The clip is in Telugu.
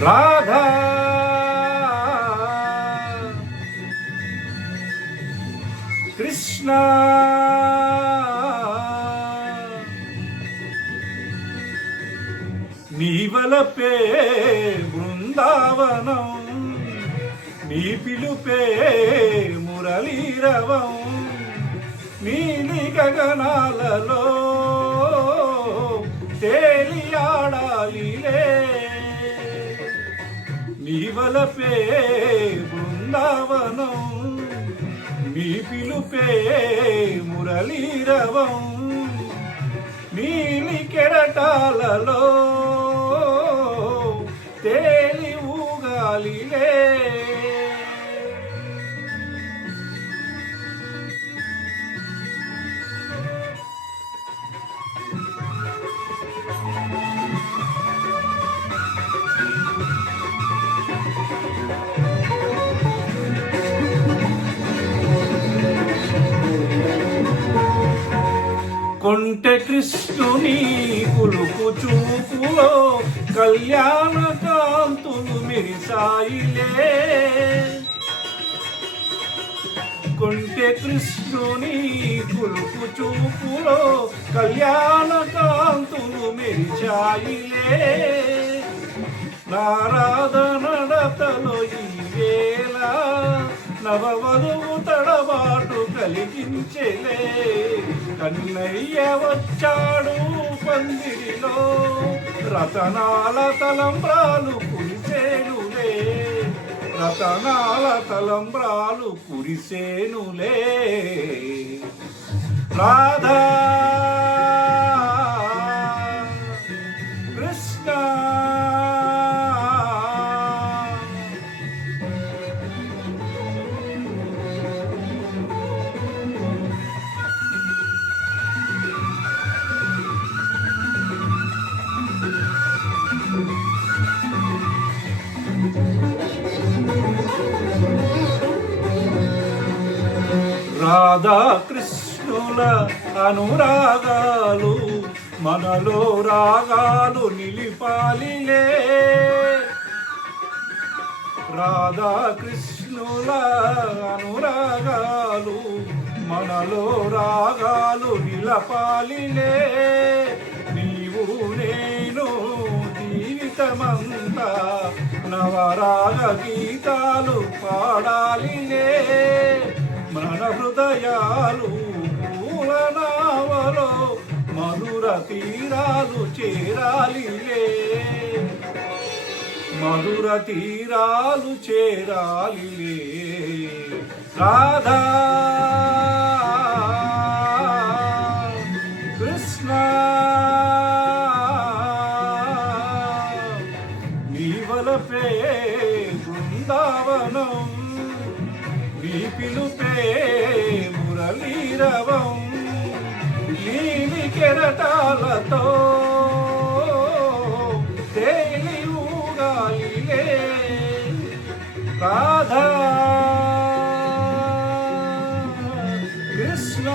రాధా. కృష్ణ. నీవలపే బృందావనం నీ పిలుపే మురళీరవం నీలి గగనాలలో తేలియాడాలిలే నీవలపే బృందావనం నీ పిలుపే మురళీరవం నీలి కెరటాలలో ఉంటే కృష్ణుని కులుకు చూపులో కళ్యాణ కాంతులు మిరిసాయిలే. కొంటే కృష్ణుని కులుకు చూపులో కళ్యాణ కాంతులు మెరిచాయిలే. నారాధ నడతలో ఈ నవవధువు తడబాటు కలిగించెలే. కన్నయ్య వచ్చాడు పందిరిలో. రతనాల తలంబ్రాలు కురిసేనులే. రతనాల తలంబ్రాలు కురిసేనులే. రాధా! రాధా కృష్ణుల అనురాగాలు మనలో రాగాలు నిలిపాలిలే. రాధా కృష్ణుల అనురాగాలు మనలో రాగాలు నిలపాలిలే. నీవు నేను జీవితమంతా నవరాగ గీతాలు పాడాలిలే. నే హృదయాలు పూలనావలో మధుర తీరాలు చేరాలిలే. మధుర తీరాలు చేరాలిలే. రాధా కృష్ణ. నీవలపే బృందావనం నీ పిలుపే మురళీరవం నీలి కెరటాలతో తేలి ఊగాలిలే రాధా కృష్ణ